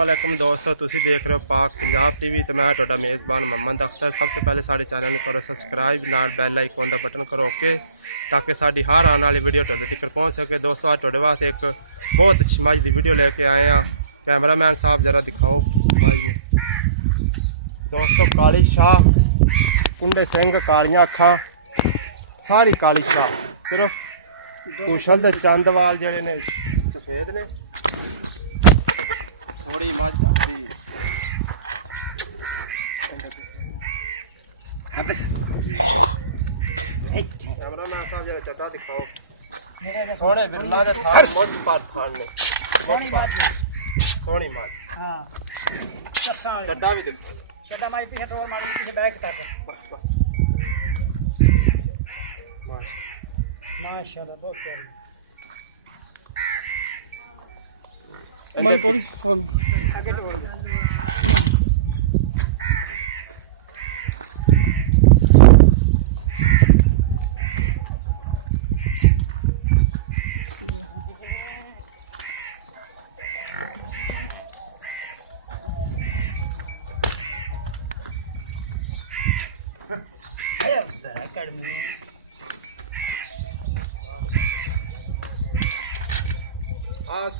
वालेकुम दोस्तों, तुसी देख रहे हो पाक पंजाब टीवी तो मैं ਤੁਹਾਡਾ मेज़बान मोहम्मद अख्तर। सब तो पहले साढ़े चैनल ਨੂੰ करो सब्सक्राइब, नाल बैल आइकन ਦਾ बटन करो ओके ताकि साडी हर आने वाली वीडियो ਤੁਹਾਡੇ तक पहुंच सके। दोस्तों आज ਤੁਹਾਡੇ वास्ते एक बहुत अच्छी मज की वीडियो लेके आए हैं। कैमरामैन साहब जरा दिखाओ दोस्तों। काली शाह, कुंडे सिंह, कालियां अखां, सारी काली शाह, सिर्फ कुशल ते चंदवाल जेड़े ने सफेद ने। कैमरामैन साहब जरा चटा दिखाओ। सोने बिरला दे थार मुझ पर थाने सोनी मत हां चटा भी देखो। चटा माई पीछे तो मार पीछे बैक तक माशाल्लाह बहुत प्यारी। अंदर आगे तो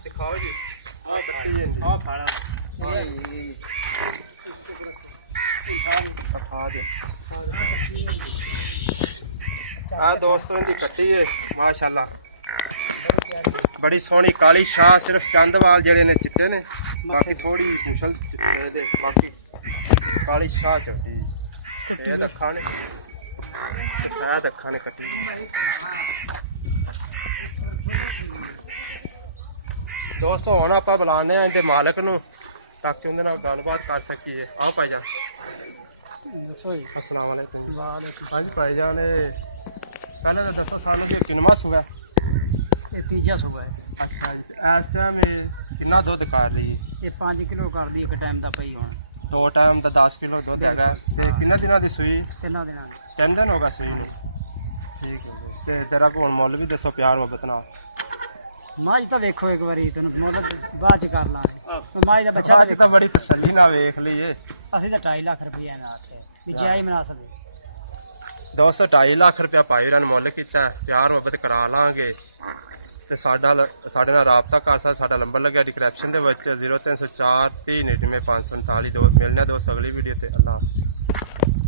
दिखाओ जी। दोस्तों इनकी कट्टी है माशाल्लाह बड़ी सोहनी काली शाह। सिर्फ चंदवाल जेड़े ने चिट्टे ने, बाकी थोड़ी कुशल दे, बाकी काली शाह चट्टी सफेद अखां ने, सफेद अखां ने कट्टी। दोस्तों हुण आपां बुलाने हैं इनके मालक नूं ताकि उहदे नाल गलबात कर सकीए। आओ भाईजान। अस्सलाम वालेकुम। हाँ जी भाईजान, पहले तो दसो सानू कि किनवा सुबह ये तीजा सुबह है। अच्छा जी, इस टाइम कितना दुध कर रही है? ये 5 किलो कर दी एक टाइम दा पई हुण। दो टाइम का 10 किलो दुध हैगा। ते किन्ना दिनां दी सूई? 3 दिनां दी। 3 दिन हो गए सूई नूं। ठीक है ते तेरा हुण मुੱਲ भी दसो प्यार मोहब्बत नाल। माई तो देखो एक बारी तुम मुੱਲ बाਅਦ ਚ कर लांगे। माई दा बच्चा तो बड़ी तसल्ली नाल वेख लईए। ਅਸੀਂ ਤਾਂ 2.5 ਲੱਖ ਰੁਪਏ ਨਾ ਆਖਿਆ ਵੀ ਜਾਈ ਮਨਾਸਬ। दोस्तों 2.5 लाख रुपया भाई होरां मुੱਲ कीता। प्यार मोहब्बत करा लांगे ते साडे नाल राबता कर सकदा। साडा नंबर लग्या डिस्क्रिप्शन दे विच 0304 3099 547। दोस्त मिलने दोस्त अगली वीडियो ते। अल्लाह।